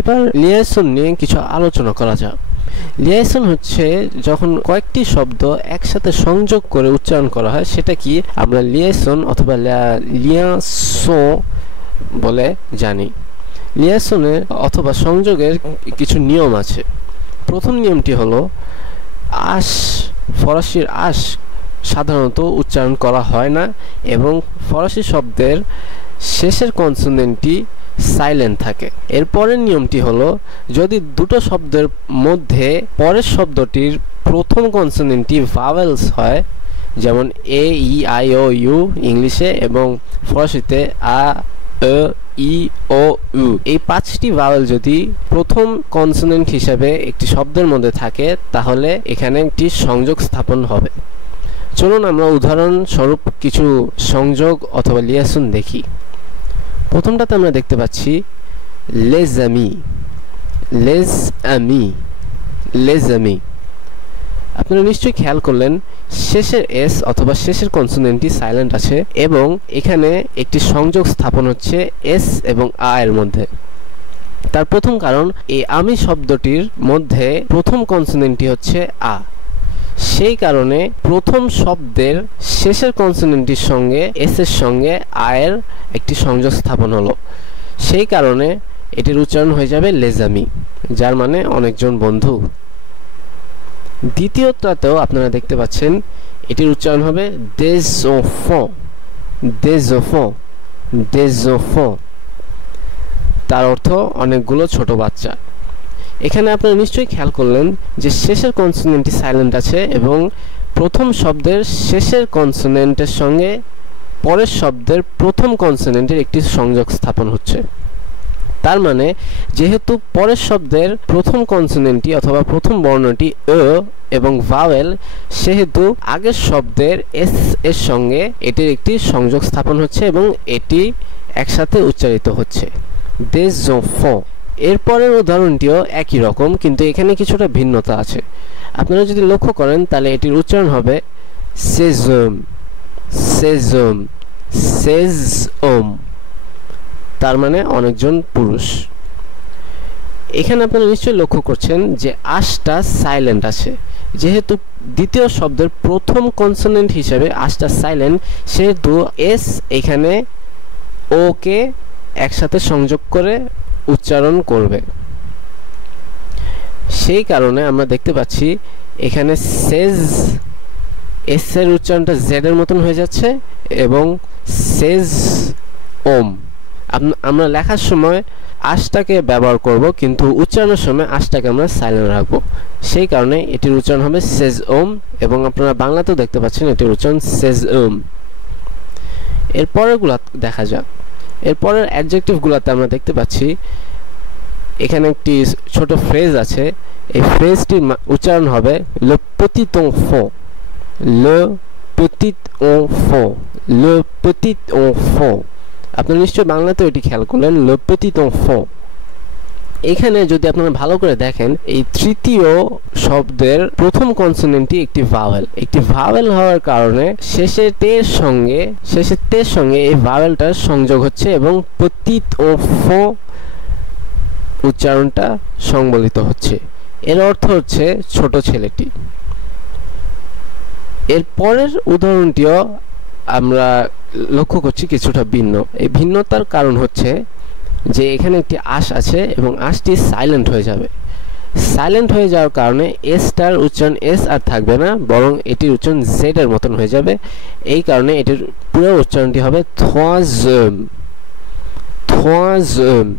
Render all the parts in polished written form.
এবার লিয়াসন নিয়ে কিছু আলোচনা করা যাক। লিয়াসন হচ্ছে যখন কয়েকটি শব্দ একসাথে সংযোগ করে উচ্চারণ করা হয়, সেটা কি আমরা লিয়াসন অথবা লিয়াসন বলে জানি। লিয়াসনের অথবা সংযোগের কিছু নিয়ম আছে। প্রথম নিয়মটি হলো আশ, ফরাসির আশ সাধারণত উচ্চারণ করা হয় না এবং ফরাসি শব্দের শেষের কনসোনেন্টটি সাইলেন্ট থাকে। এরপরের নিয়মটি হলো যদি দুটো শব্দের মধ্যে পরের শব্দটির প্রথম কনসোনেন্টটি ভাওয়েলস হয়, যেমন এ ই আই ও ইউ ইংলিশে এবং ফরাসিতে আ এ ই ও ইউ, এই 5টি ভাওয়েল যদি প্রথম কনসোনেন্ট হিসেবে একটি শব্দের মধ্যে থাকে তাহলে এখানে একটি সংযোগ স্থাপন হবে। চলুন আমরা উদাহরণস্বরূপ কিছু সংযোগ অথবা লিয়াসন দেখি। প্রথমটাতে আমরা দেখতে পাচ্ছি les amis, les amis, les amis। আপনারা নিশ্চয়ই খেয়াল করলেন শেষের এস অথবা শেষের কনসোনেন্টটি সাইলেন্ট আছে এবং এখানে একটি সংযোগ স্থাপন হচ্ছে এস এবং আ এর মধ্যে। তার প্রথম কারণ এই আমি শব্দটির মধ্যে প্রথম কনসোনেন্টটি হচ্ছে আ, সেই কারণে প্রথম শব্দের শেষের কনসোনেন্টটির সঙ্গে এস এর সঙ্গে আয়ের একটি সংযোগ স্থাপন হলো, সেই কারণে এটির উচ্চারণ হয়ে যাবে লেজামি, যার মানে অনেকজন বন্ধু। দ্বিতীয়টাতেও আপনারা দেখতে পাচ্ছেন এটির উচ্চারণ হবে des enfants, des enfants, des enfants, তার অর্থ অনেকগুলো ছোট বাচ্চা। এখানে আপনারা নিশ্চয়ই খেয়াল করলেন যে শেষের কনসোনেন্টটি সাইলেন্ট আছে এবং প্রথম শব্দের শেষের কনসোনেন্টের সঙ্গে পরের শব্দের প্রথম কনসোনেন্টের একটি সংযোগ স্থাপন হচ্ছে। তার মানে যেহেতু পরের শব্দের প্রথম কনসোনেন্টটি অথবা প্রথম বর্ণটি এ এবং ভাওয়েল, সেহেতু আগের শব্দের এস এর সঙ্গে এটির একটি সংযোগ স্থাপন হচ্ছে এবং এটি একসাথে উচ্চারিত হচ্ছে des enfants। এরপরের উদাহরণটিও একই রকম, কিন্তু এখানে কিছুটা ভিন্নতা আছে। আপনারা যদি লক্ষ্য করেন তাহলে এটির উচ্চারণ হবে ces hommes, ces hommes, ces hommes, তার মানে অনেকজন পুরুষ। এখানে আপনারা নিশ্চয়ই লক্ষ্য করছেন যে আশটা সাইলেন্ট আছে, যেহেতু দ্বিতীয় শব্দের প্রথম কনসোনেন্ট হিসেবে আশটা সাইলেন্ট, সেহেতু এস এখানে ও কে একসাথে সংযোগ করে উচ্চারণ করবে। সেই কারণে আমরা দেখতে পাচ্ছি এখানে সেজ এস এর উচ্চারণটা জেড এর মতন হয়ে যাচ্ছে এবং সেজ ওম। আমরা লেখার সময় আশটাকে ব্যবহার করব, কিন্তু উচ্চারণের সময় আশটাকে আমরা সাইলেন্ট রাখবো, সেই কারণে এটির উচ্চারণ হবে সেজ ওম এবং আপনারা বাংলাতেও দেখতে পাচ্ছেন এটির উচ্চারণ সেজ ওম। এরপরেরগুলো দেখা যাক। এরপরের অ্যাডজেক্টিভগুলোতে আমরা দেখতে পাচ্ছি এখানে একটি ছোট ফ্রেজ আছে, এই ফ্রেজটির উচ্চারণ হবে le petit enfant, le petit enfant, le petit enfant। আপনারা নিশ্চয়ই বাংলাতেও এটি খেয়াল করলেন le petit enfant। এখানে যদি আপনারা ভালো করে দেখেন এই তৃতীয় শব্দের প্রথম কনসোনেন্টটি একটি ভাওয়েল, একটি ভাওয়েল হওয়ার কারণে শেষের টের সঙ্গে এই ভাওয়েলটার সংযোগ হচ্ছে এবং petit enfant উচ্চারণটা সংবলিত হচ্ছে। এর অর্থ হচ্ছে ছোট ছেলেটি। এর পরের উদাহরণটিও আমরা লক্ষ্য করছি কিছুটা ভিন্ন। এই ভিন্নতার কারণ হচ্ছে যে এখানে একটি আশ আছে এবং আশটি সাইলেন্ট হয়ে যাবে। সাইলেন্ট হয়ে যাওয়ার কারণে এসটার উচ্চারণ এস আর থাকবে না, বরং এটির উচ্চারণ জেড এর মতন হয়ে যাবে। এই কারণে এটির পুরো উচ্চারণটি হবে troisième, troisième,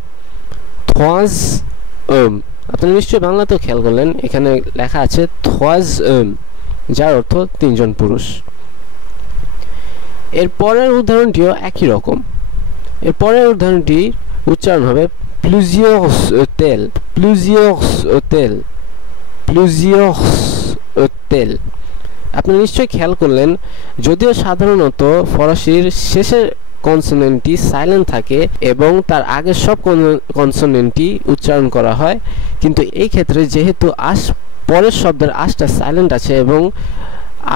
troisième। আপনারা নিশ্চয়ই বাংলাতেও খেয়াল করলেন এখানে লেখা আছে troisième, যার অর্থ তিনজন পুরুষ। এর পরের উদাহরণটিও একই রকম। এর পরের উদাহরণটি উচ্চারণ হবে plusieurs hôtels, plusieurs hôtels, plusieurs hôtels। আপনারা নিশ্চয়ই খেয়াল করলেন যদিও সাধারণত ফরাসির শেষের কনসোনেন্টটি সাইলেন্ট থাকে এবং তার আগের সব কনসোনেন্টটি উচ্চারণ করা হয়, কিন্তু এই ক্ষেত্রে যেহেতু পরের শব্দের আশটা সাইলেন্ট আছে এবং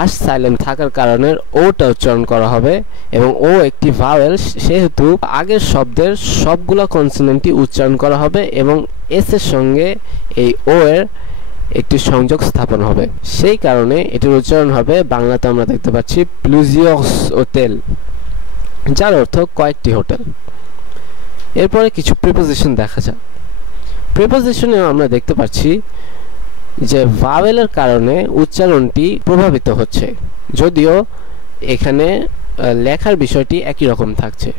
আশ সাইলেন্ট থাকার কারণে ওটা উচ্চারণ করা হবে এবং ও একটি ভাওয়েল, সেহেতু আগের শব্দের সবগুলো কনসোনেন্টই উচ্চারণ করা হবে এবং এস এর সঙ্গে এই ও এর একটি সংযোগ স্থাপন হবে। সেই কারণে এটির উচ্চারণ হবে, বাংলাতে আমরা দেখতে পাচ্ছি প্লুজিয়স হোটেল, যার অর্থ কয়েকটি হোটেল। এরপরে কিছু প্রিপোজিশন দেখা যাক। প্রিপোজিশনে আমরা দেখতে পাচ্ছি যে ভাওয়েলের কারণে উচ্চারণটি প্রভাবিত হচ্ছে, যদিও এখানে লেখার বিষয়টি একই রকম থাকছে।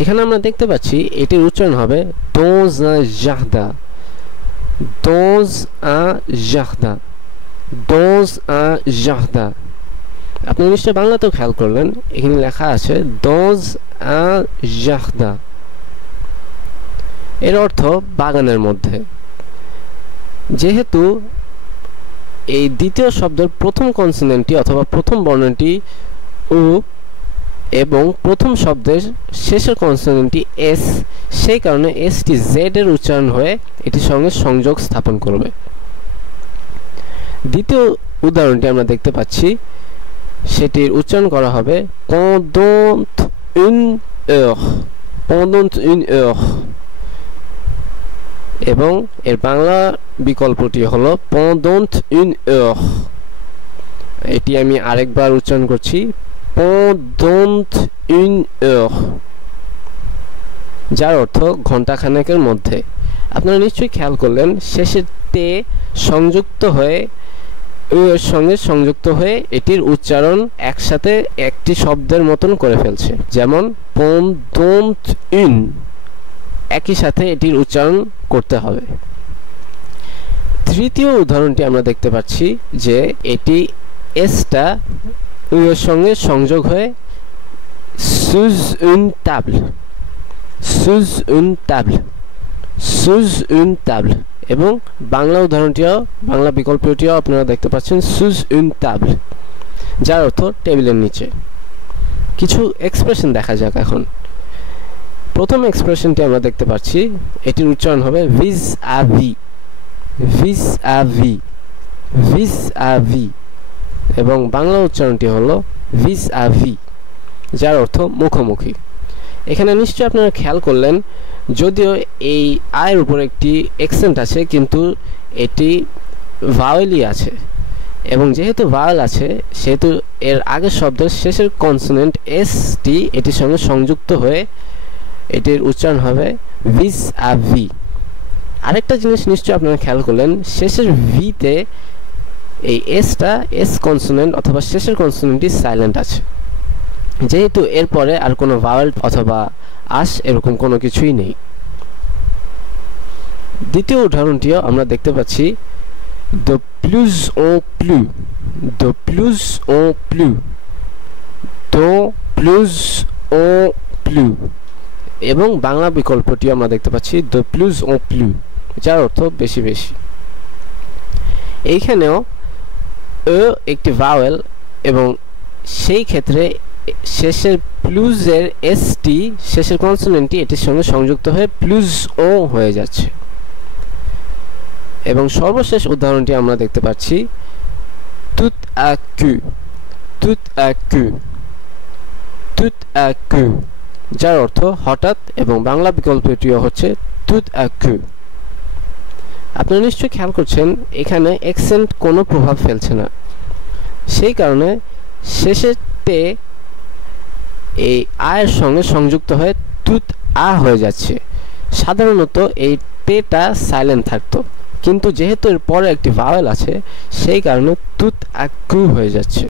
এখানে আমরা দেখতে পাচ্ছি এটির উচ্চারণ হবে dans un jardin, dans un jardin, dans un jardin। আপনি নিশ্চয়ই বাংলাতেও খেয়াল করলেন, এখানে লেখা আছে dans un jardin, এর অর্থ বাগানের মধ্যে। যেহেতু এই দ্বিতীয় শব্দের প্রথম কনসোনেন্টটি অথবা প্রথম বর্ণটি উ এবং প্রথম শব্দের শেষের কনসোনেন্টটি এস, সেই কারণে এসটি জেড এর উচ্চারণ হয়ে এটির সঙ্গে সংযোগ স্থাপন করবে। দ্বিতীয় উদাহরণটি আমরা দেখতে পাচ্ছি, সেটির উচ্চারণ করা হবে pendant une heure, pendant une heure, এবং এর বাংলা বিকল্পটি হলো pendant une heure। এটি আমি আরেকবার উচ্চারণ করছি, pendant une heure, যার অর্থ ঘন্টাখানেকের মধ্যে। আপনারা নিশ্চয়ই খেয়াল করলেন শেষের তে সংযুক্ত হয়ে এর সঙ্গে সংযুক্ত হয়ে এটির উচ্চারণ একসাথে একটি শব্দের মতন করে ফেলছে, যেমন pendant une, একই সাথে এটির উচ্চারণ করতে হবে। তৃতীয় উদাহরণটি আমরা দেখতে পাচ্ছি যে এটি এসটা এর সঙ্গে সংযোগ হয়ে sous une table, sous une table, sous une table, এবং বাংলা উদাহরণটিও বাংলা বিকল্পটিও আপনারা দেখতে পাচ্ছেন sous une table, যার অর্থ টেবিলের নিচে। কিছু এক্সপ্রেশন দেখা যাক এখন। প্রথম এক্সপ্রেশনটি আমরা দেখতে পাচ্ছি, এটির উচ্চারণ হবে vis à vis, vis à vis, vis à vis, এবং বাংলা উচ্চারণটি হলো vis à vis, যার অর্থ মুখোমুখি। এখানে নিশ্চয়ই আপনারা খেয়াল করলেন, যদিও এই আয়ের উপর একটি অ্যাকসেন্ট আছে কিন্তু এটি ভাওয়েলই আছে, এবং যেহেতু ভাওয়েল আছে সেহেতু এর আগের শব্দের শেষের কনসোনেন্ট এসটি এটির সঙ্গে সংযুক্ত হয়ে এটির উচ্চারণ হবে vis à vis। আরেকটা জিনিস নিশ্চয়ই আপনারা খেয়াল করলেন, শেষের ভিতে এই এসটা এস কনসোনেন্ট অথবা শেষের কনসোনেন্টটি সাইলেন্ট আছে, যেহেতু এরপরে আর কোনো ভাওয়েল অথবা আশ এরকম কোনো কিছুই নেই। দ্বিতীয় উদাহরণটিও আমরা দেখতে পাচ্ছি de plus en plus, de plus en plus, de plus en plus, এবং বাংলা বিকল্পটিও আমরা দেখতে পাচ্ছি de plus en plus, যার অর্থ বেশি বেশি। এইখানেও এ একটি ভাওয়েল এবং সেই ক্ষেত্রে শেষের প্লুজের এসটি শেষের কনসোনেন্টটি এটির সঙ্গে সংযুক্ত হয়ে প্লুজ ও হয়ে যাচ্ছে। এবং সর্বশেষ উদাহরণটি আমরা দেখতে পাচ্ছি tout à coup, tout à coup, tout à coup, যার অর্থ হঠাৎ, এবং বাংলা বিকল্পটিও হচ্ছে tout à coup। আপনারা নিশ্চয়ই খেয়াল করছেন এখানে অ্যাকসেন্ট কোনো প্রভাব ফেলছে না, সেই কারণে শেষের তে এই আয়ের সঙ্গে সংযুক্ত হয়ে তুত আ হয়ে যাচ্ছে। সাধারণত এই তেটা সাইলেন্ট থাকতো, কিন্তু যেহেতু এর পরে একটি ভাওয়েল আছে সেই কারণে তুত আকু হয়ে যাচ্ছে।